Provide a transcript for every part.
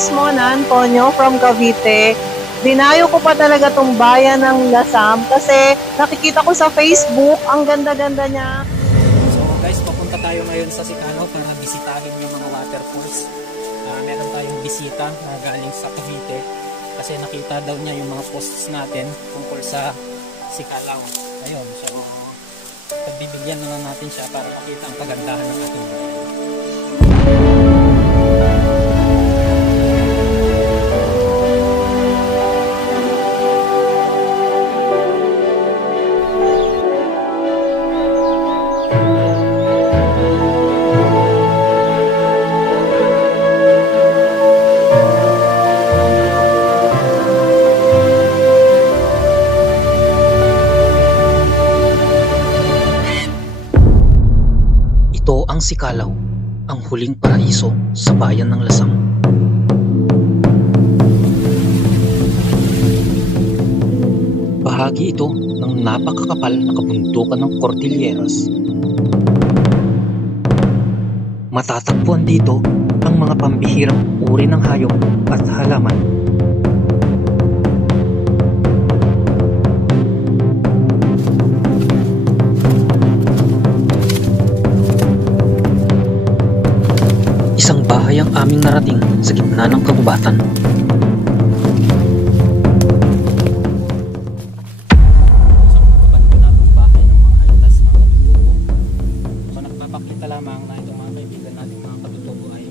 Mrs. Mona Antonio from Cavite. Dinayo ko pa talaga tong bayan ng Lasam kasi nakikita ko sa Facebook, ang ganda-ganda niya. So guys, papunta tayo ngayon sa Sicalao para bisitahin yung mga waterfalls. Meron tayong bisita na galing sa Cavite kasi nakita daw niya yung mga posts natin tungkol sa Sicalao. Ayun, so pagbibilyan na natin siya para makita ang pagandahan ng ating bayan. Ito ang Sicalao, ang huling paraiso sa bayan ng Lasam. Bahagi ito ng napakakapal na kabundukan ng Cordilleras. Matatagpuan dito ang mga pambihirang uri ng hayop at halaman. Isang bahay ang aming narating sa gitna ng kagubatan. Isang abandonadong bahay ng mga haytas na katutubo. So nagpapakita lamang na itong mga kaibigan natin mga katutubo ay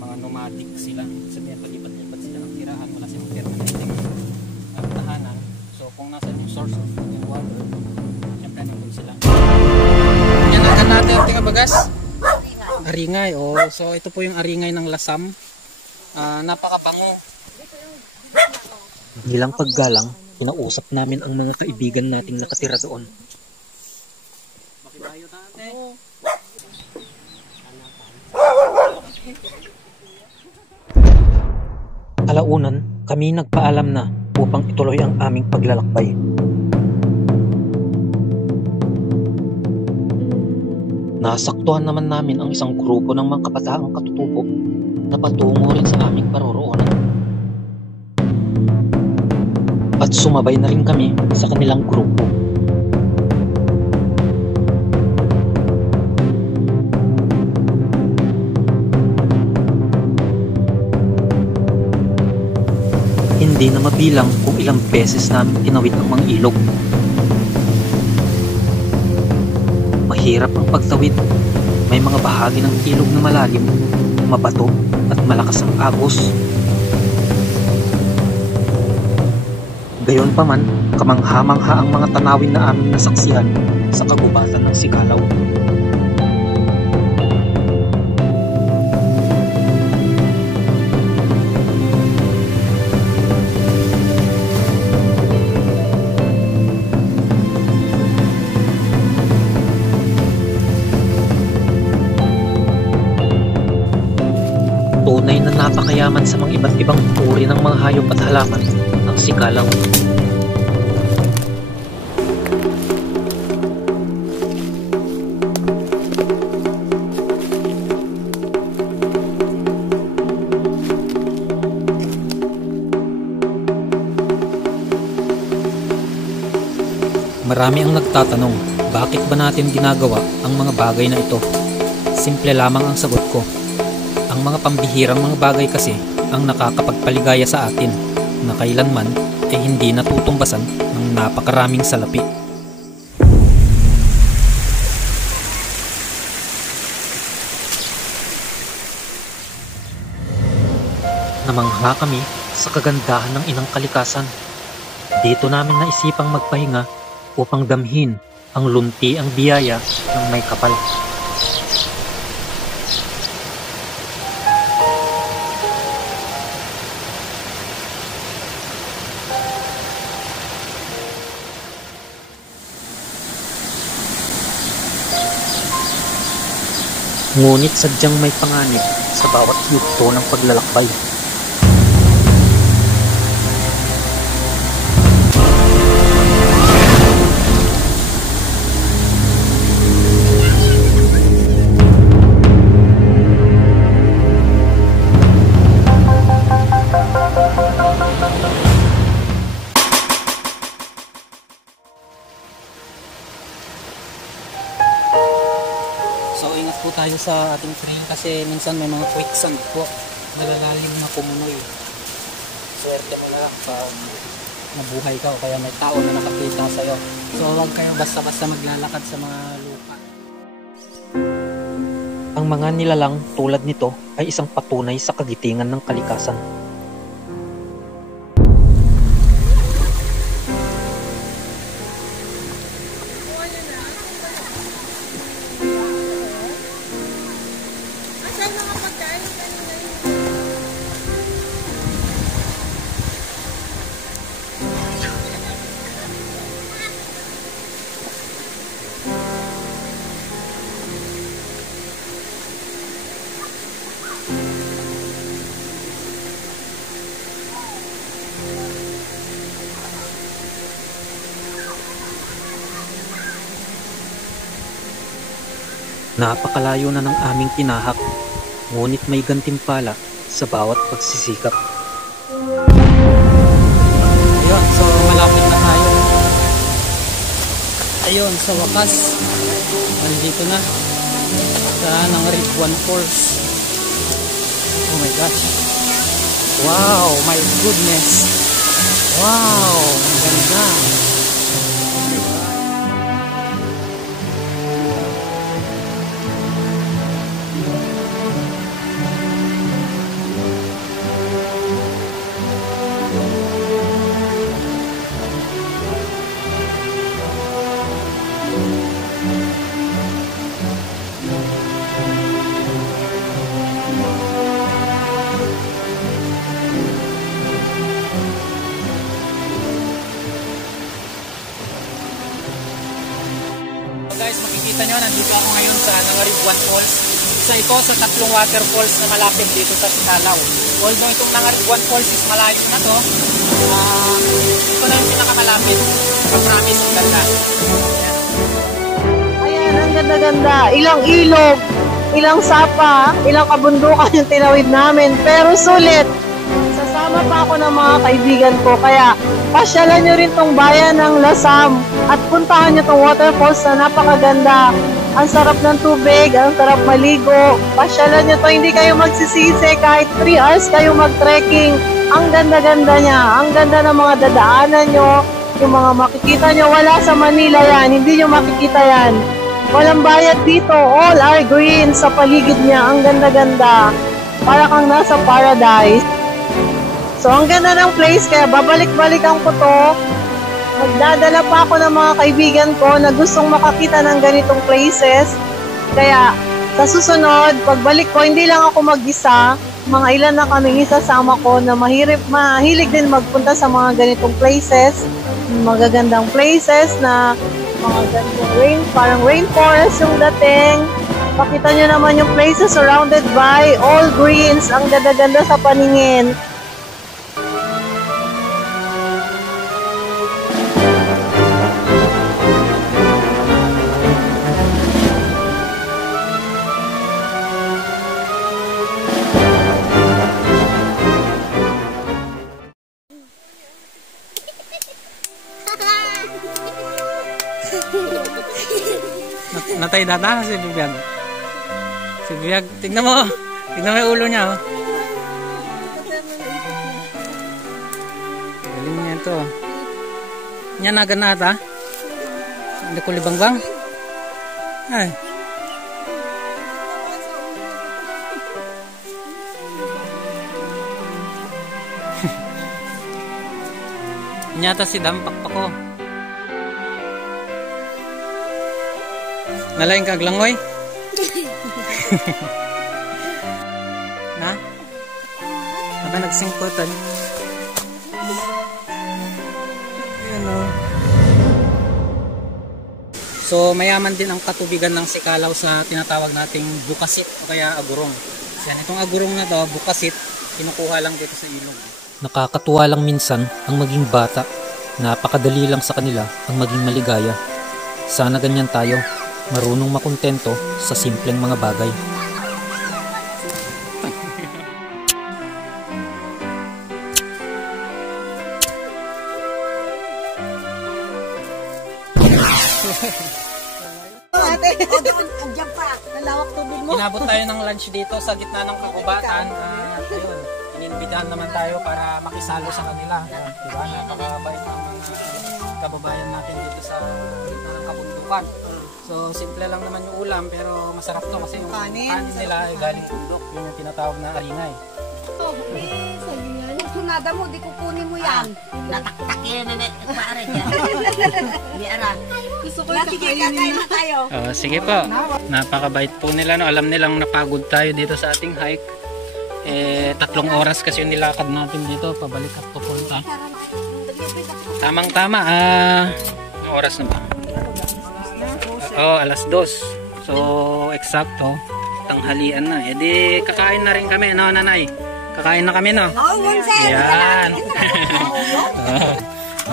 mga nomadic sila. Sabihin palipat-lipat sila ng tirahan, wala silang permanenteng tahanan. So kung nasa yung source of yung water, siyempre nandun sila. Yan ang natin ang tingabagas. Aringay, oh. So ito po yung aringay ng Lasam. Napakabango. Bilang paggalang, pinausap namin ang mga kaibigan nating nakatira doon. Bakibayo tate. Alaunan, kami nagpaalam na upang ituloy ang aming paglalakbay. Nasaktuhan naman namin ang isang grupo ng mga kabataang katutubo na patungo rin sa aming paroroonan. At sumabay na rin kami sa kanilang grupo. Hindi na mabilang kung ilang beses namin tinawid ang mga ilog. Mahirap ang pagtawid. May mga bahagi ng ilog na malalim, mabato at malakas ang agos. Gayunpaman, kamangha-mangha ang mga tanawin na aming nasaksihan sa kagubatan ng Sicalao. Tunay na napakayaman sa mga iba't ibang uri ng mga hayop at halaman ng Sicalao. Marami ang nagtatanong, bakit ba natin ginagawa ang mga bagay na ito? Simple lamang ang sagot ko. Ang mga pambihirang mga bagay kasi ang nakakapagpaligaya sa atin na kailanman ay hindi natutumbasan ng napakaraming salapi. Namangha kami sa kagandahan ng inang kalikasan. Dito namin naisipang magpahinga upang damhin ang lunti ang biyaya ng may kapal. Ngunit sadyang may panganib sa bawat yugto ng paglalakbay. tayo sa ating train kasi minsan may mga quicksand po. Nalalalim na pumunoy. Swerte mo na lang pag mabuhay ka o kaya may tao na nakakita sa'yo. So huwag kayo basta-basta maglalakad sa mga lupa. Ang mga nilalang tulad nito ay isang patunay sa kagitingan ng kalikasan. Napakalayo na ng aming tinahak, ngunit may gantimpala sa bawat pagsisikap. Ayun, so malapit na tayo. Ayun, sa wakas, nandito na sa Nangariguan Falls. Oh my gosh. Wow, my goodness. Wow, ang ganda. Guys, makikita nyo, nandito ako ngayon sa Nangariguan Falls. Isa ito sa tatlong waterfalls na malapit dito sa Sikalao. Although itong Nangariguan Falls is malayo na to, ito na yung pinakamalapit. Promise, ang ganda. Ayan, ang ganda-ganda. Ilang ilog, ilang sapa, ilang kabundukan yung tinawid namin. Pero sulit. Sasama pa ako ng mga kaibigan ko. Kaya pasyalan nyo rin tong bayan ng Lasam at puntahan nyo tong waterfalls na napakaganda. Ang sarap ng tubig, ang sarap maligo. Pasyalan nyo to, hindi kayo magsisisi kahit 3 hours kayo mag-trekking. Ang ganda-ganda niya, ang ganda ng mga dadaanan nyo, yung mga makikita nyo. Wala sa Manila yan, hindi nyo makikita yan. Walang bayad dito, all are green sa paligid niya. Ang ganda-ganda, para kang nasa paradise. So, ang ganda ng place, kaya babalik-balikan ko to. Magdadala pa ako ng mga kaibigan ko na gustong makakita ng ganitong places. Kaya, sa susunod, pagbalik ko, hindi lang ako mag-isa. Mga ilan na kaming isasama ko na mahilig din magpunta sa mga ganitong places. Magagandang places na mga ganitong parang rainforest yung dating. Pakita nyo naman yung places surrounded by all greens. Ang ganda-ganda sa paningin. Natay data si Bibiyag. Si Bibiyag, tignan mo. Tignan mo yung ulo niya. Oh. Galing niya ito. Niya naganat ha? Hindi ko libang-bang. Ay. Nyata si dampak pa ko. Nalaing kaglangoy? Na? Aba nagsingkutan. Ayan o. So mayaman din ang katubigan ng Sikalao sa tinatawag nating bukasit o kaya agurong. Yan, itong agurong na to, bukasit, kinukuha lang dito sa ilog. Nakakatuwa lang minsan ang maging bata. Napakadali lang sa kanila ang maging maligaya. Sana ganyan tayo. Marunong makontento sa simpleng mga bagay. ate. O doon, andyan pa. Ang lawak tubig mo. Inabot tayo ng lunch dito sa gitna ng kagubatan. At ayun, inimbitahan naman tayo para makisalo sa kanila. Diba? Napakabait ng mga kababayan natin dito sa gitna ng kabundukan. So, simple lang naman yung ulam pero masarap to kasi yung Kanin. kanin nila ay galing bundok. Yun yung tinatawag na aringay. Oh, sabi nga. Yung sunada mo, di kukunin mo yan. Nataktakin na pare yan. Hindi ara. Gusto ko Sige, kakain na tayo. Sige po. Napakabait po nila. No? Alam nilang napagod tayo dito sa ating hike. 3 oras kasi yung nilakad natin dito. Pabalik at pupunta. Tamang tama. Anong oras na ba? Alas 2. So, eksakto. Tanghalian na. E di, kakain na rin kami. No, nanay? Kakain na kami, no? Oo, Monsen. Yan.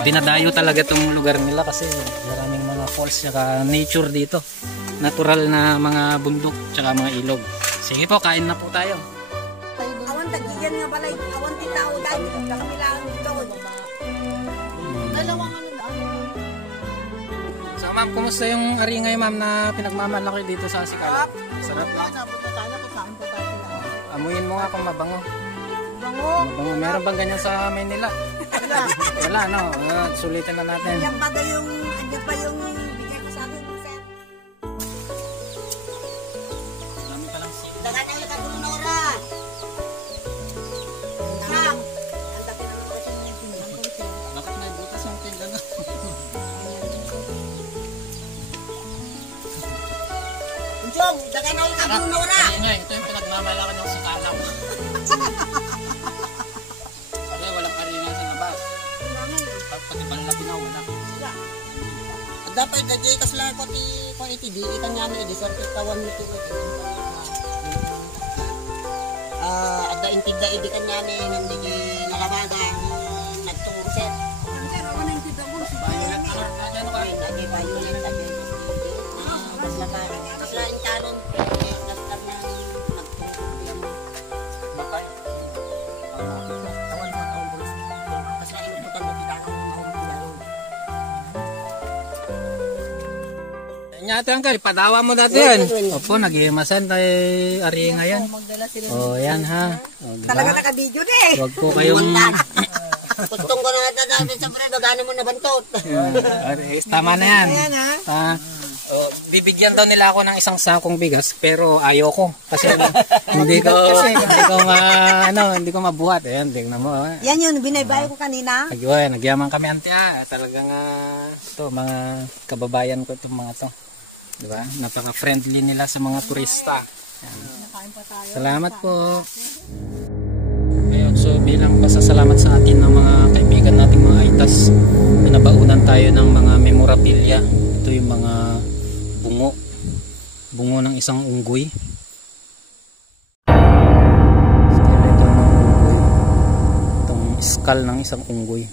Dinadayo talaga itong lugar nila kasi maraming mga falls at nature dito. Natural na mga bundok at mga ilog. Sige po, kain na po tayo. Awan tagiyan nga balay. Awan titao dahil kami lang dito. Dalawang ano. So ma'am, kumusta yung aringay ma'am na pinagmamalaki dito sa Asikala? Sarap. Napunta tayo kung saan po tayo. Amuyin mo nga kung mabango. Bango. Mabango. Meron bang ganyan sa Maynila? Wala, no? Sulitin na natin. Andyan pa yung bigay ko sa akin, Monsen. Dami pa lang siya. Dagan ang lakadunora. Tara. Bakit may butas yung tinda na? Jong, dagan ang lakadunora. Aringay, ito yung pinagmamalaki ng Sikala. Sabi, walang aringay sa labas. Pati balaki na wala. Dapat gajay kas lang ko iti di ikan niya ni di sorte tawan nito ko. Ada intinda idi kan niya ni hindi nalabada nagturo set. Pero ano intinda mo si Violet color na dyan, okay? Dagi violet dagi. Kas lain karon kas na nagturo yan. Bakay. Tawan na ang kas lain putan mo kita ang Nyata ang kay, padawa mo dati yan. Opo, nag-iimasan tayo aringa yan. O, yan ha. O, diba? talaga naka-video na eh. Huwag po kayong... Pagtong ko na natin sa predo, gano'n mo nabantot. Tama na yan. Ayan ha. Bibigyan daw nila ako ng isang sakong bigas, pero ayoko. Kasi hindi ko mabuhat. Ayan, tingnan mo. Yan yun, binaybayo ko kanina. Nagyaman kami ante talagang ito, mga kababayan ko itong mga to. Diba? Napaka-friendly nila sa mga turista. Yan. Salamat po. Ayun, so bilang pasasalamat sa atin ng mga kaibigan nating mga Aitas na nabaunan tayo ng mga memorabilia. Ito yung mga bungo ng isang unggoy. Skeleton ng unggoy. Itong skull ng isang unggoy.